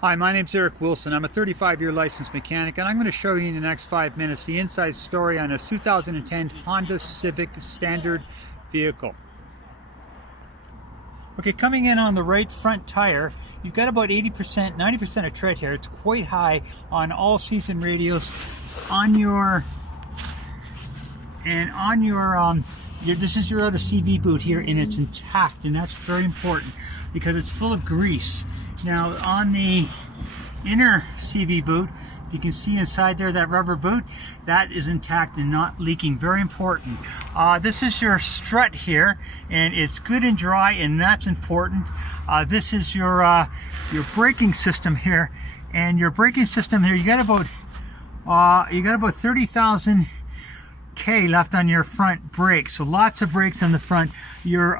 Hi, my name's Eric Wilson. I'm a 35-year licensed mechanic, and I'm going to show you in the next 5 minutes the inside story on a 2010 Honda Civic standard vehicle. Okay, coming in on the right front tire, you've got about 80%, 90% of tread here. It's quite high on all season radios. This is your other CV boot here, and it's intact, and that's very important because it's full of grease. Now on the inner CV boot, you can see inside there that rubber boot, that is intact and not leaking. Very important. This is your strut here, and it's good and dry, and that's important. This is your braking system here, and your braking system here, you got about 30,000 K left on your front brakes, so lots of brakes on the front. Your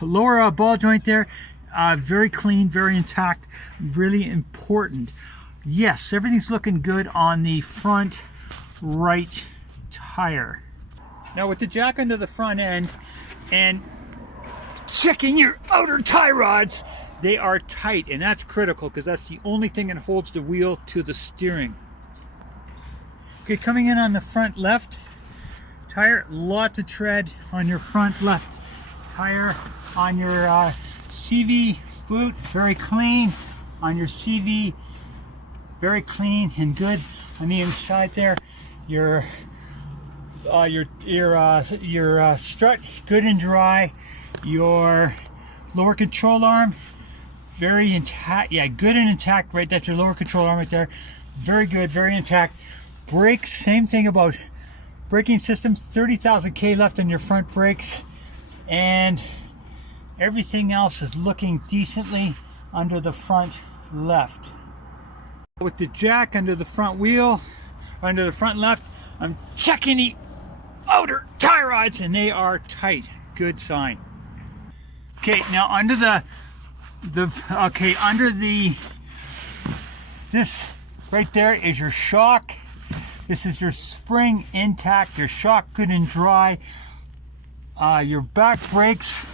lower ball joint there, very clean, very intact, really important. Yes, everything's looking good on the front right tire. Now with the jack under the front end and checking your outer tie rods, they are tight, and that's critical because that's the only thing that holds the wheel to the steering. Okay, coming in on the front left tire, lots of tread on your front left tire. On your CV boot, very clean. On your CV, very clean and good. On the inside there, your strut, good and dry. Your lower control arm, very intact. Yeah, good and intact. Right, that's your lower control arm right there. Very good, very intact. Brakes, same thing about braking systems. 30,000 K left on your front brakes, and everything else is looking decently under the front left. With the jack under the front wheel, under the front left, I'm checking the outer tie rods, and they are tight. Good sign. Okay, now under this right there is your shock. This is your spring intact, your shock good and dry. Your back brakes,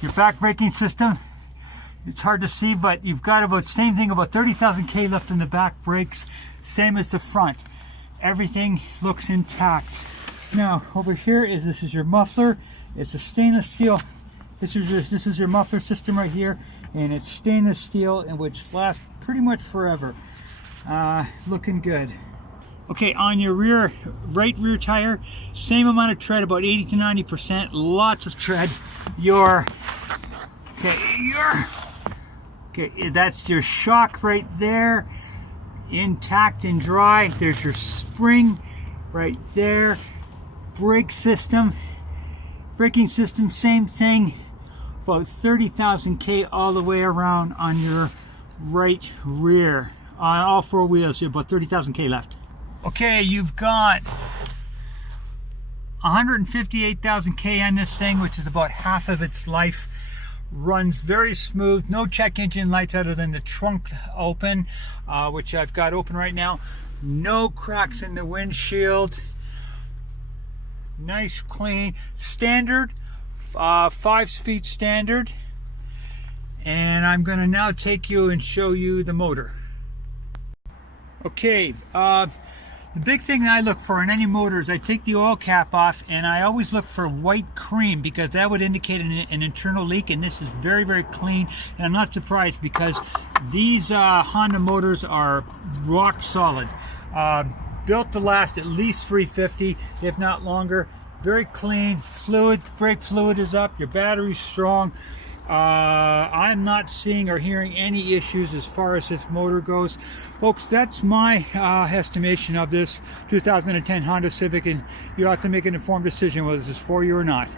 your back braking system, it's hard to see, but you've got about same thing, about 30,000 K left in the back brakes, same as the front. Everything looks intact. Now over here this is your muffler. It's a stainless steel. This is your muffler system right here, and it's stainless steel, and which lasts pretty much forever. Looking good. Okay, on your right rear tire, same amount of tread, about 80 to 90%, lots of tread. That's your shock right there, intact and dry. There's your spring right there. Braking system, same thing, about 30,000 K all the way around on your right rear. On all four wheels, you have about 30,000 K left. Okay, you've got 158,000 K on this thing, which is about half of its life. Runs very smooth. No check engine lights other than the trunk open, which I've got open right now. No cracks in the windshield. Nice, clean, standard, 5-speed standard. And I'm going to now take you and show you the motor. Okay, the big thing I look for in any motor is I take the oil cap off, and I always look for white cream because that would indicate an internal leak, and this is very, very clean. And I'm not surprised because these Honda motors are rock solid. Built to last at least 350, if not longer. Very clean. Fluid, brake fluid is up. Your battery's strong. I'm not seeing or hearing any issues as far as this motor goes. Folks, that's my estimation of this 2010 Honda Civic, and you have to make an informed decision whether this is for you or not.